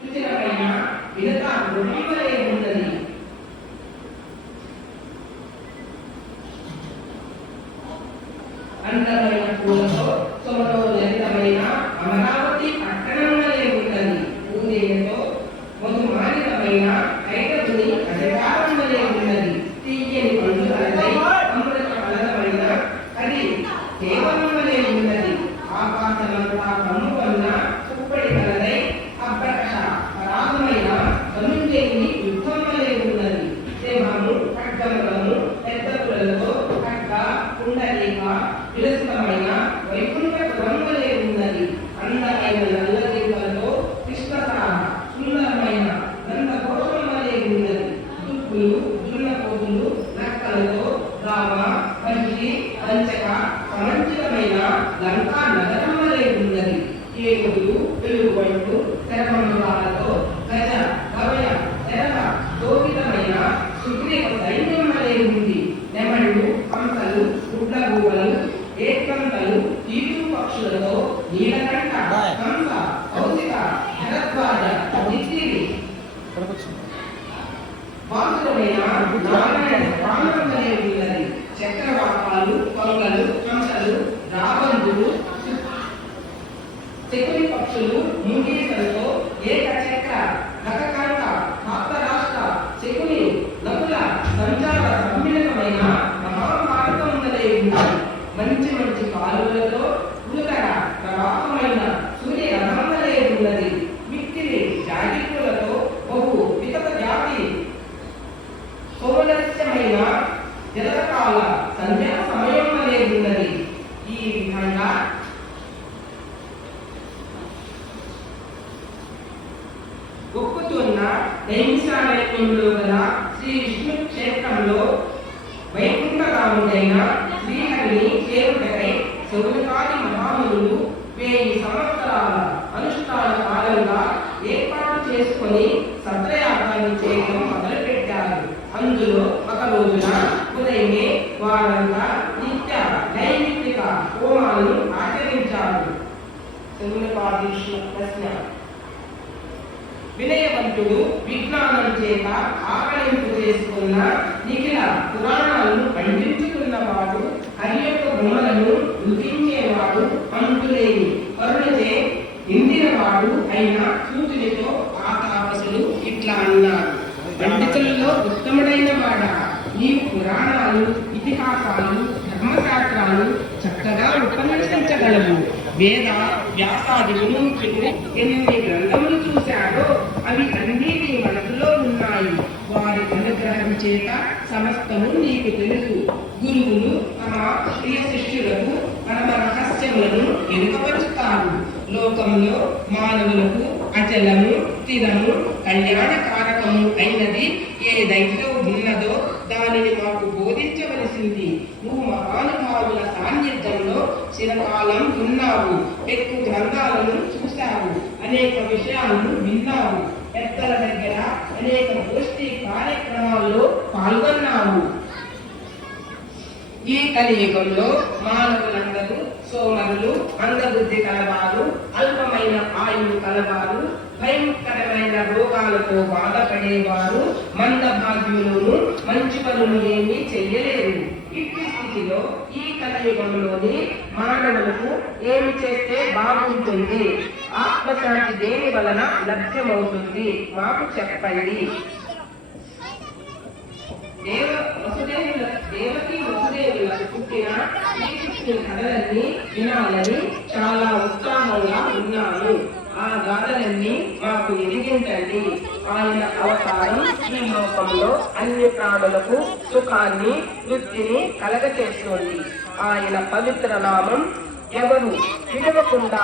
సుచిరమైన విడత గృహంవలే ఉన్నది. అందమైన పూలతో సోలో లలితమైన అమరావతి పట్టణం ఉన్నది. పూలేలతో మధుమాలితమైన కైటపుని అధికారం ఉన్నది. తీయని పండుగలై అమృత ఫలమైన అది ఉన్నది. ఆకాశమంతా కమ్ము రామ మహిషి పంచక సమంచితమైన లంకా నగరం వలె ఉన్నది. ఏనుగులు వెలుగుబంట్లు శరమంగాలతో గజ గవయ శరవ శోభితమైన సుగ్రీవ సైన్యం వలె ఉంది. నెమళ్ళు ఏకంతలు తీరు పక్షులతో నీలకంఠ హంస కౌశిక భరద్వాజ నిత్తిరి వాసుడమైన నారాయణ ప్రాణం ఉన్నది చక్రవాకాలు కొంగలు హంసలు రాబందులు శకుని పక్షులు ముంగీసలతో జలకాల సంధ్యా సమయం అనేది ఉన్నది. ఈ విధంగా ఒక్కుతున్న నైమిషాలయంలో గల శ్రీ విష్ణు క్షేత్రంలో వైకుంఠరాముడైన శ్రీహరిని చేరుటకై శౌనకాది మహామునులు వెయ్యి సంవత్సరాల అనుష్ఠాన కాలంగా ఏర్పాటు చేసుకొని సత్రయాగాన్ని చేయడం మొదలుపెట్టారు. అందులో ఒక రోజున ఉదయమే వారంతా నిత్య నైమిత్తిక హోమాలను ఆచరించారు. ప్రశ్న. వినయవంతుడు విజ్ఞానం చేత ఆకలింపు చేసుకున్న నిఖిల పురాణాలను పండించుకున్నవాడు హరి యొక్క బొమ్మలను రుచించేవాడు అంతులేని కరుణచే నిందినవాడు అయిన సూచునితో ఆ తాపసులు ఇట్లా అన్నారు ఉత్తముడైన వాడా. నీవు పురాణాలు ఇతిహాసాలు ధర్మశాస్త్రాలు చక్కగా ఉపన్యసించగలవు. వేద వ్యాసాది విముఖులు ఎన్ని గ్రంథములు చూశాడో అవి అన్నీ నీ మనసులో ఉన్నాయి. వారి అనుగ్రహం చేత సమస్తము నీకు తెలుసు. గురువులు తమ ప్రియ శిష్యులకు పరమ రహస్యములను ఎరుగపరుస్తారు లోకంలో మానవులకు అచలము స్థిరము కళ్యాణకారకము అయినది ఏదైతే ఉన్నదో దానిని మాకు బోధించవలసింది. నువ్వు మహానుభావుల సాన్నిధ్యంలో చిరకాలం ఉన్నావు. ఎక్కువ గ్రంథాలను చూశావు. అనేక విషయాలను విన్నావు. పెద్దల దగ్గర అనేక గోష్ఠి కార్యక్రమాల్లో పాల్గొన్నావు. ఈ కలియుగంలో మానవులందరూ సోమరులు అందబుద్ధి కలవారు అల్పమైన ఆయువు కలవారు భయంకరమైన రోగాలతో బాధపడేవారు మందభాగ్యులను మంచి పనులు ఏమీ చెయ్యలేరు. ఇట్టి స్థితిలో ఈ కలయుగంలోని మానవులకు ఏమి చేస్తే బాగుంటుంది? ఆత్మశాంతి దేని వలన లభ్యమవుతుంది? మాకు చెప్పండి. దేవ వసుదేవుల దేవకి వసుదేవులకు పుట్టిన శ్రీకృష్ణుని కథలన్నీ వినాలని చాలా ఉత్సాహంగా ఉన్నాను. ఆ గాథలన్నీ మాకు ఎదిగించండి. ఆయన అవతారం ఈ లోకంలో అన్ని ప్రాణులకు సుఖాన్ని వృత్తిని కలగచేస్తుంది. ఆయన పవిత్ర నామం ఎవరు విడవకుండా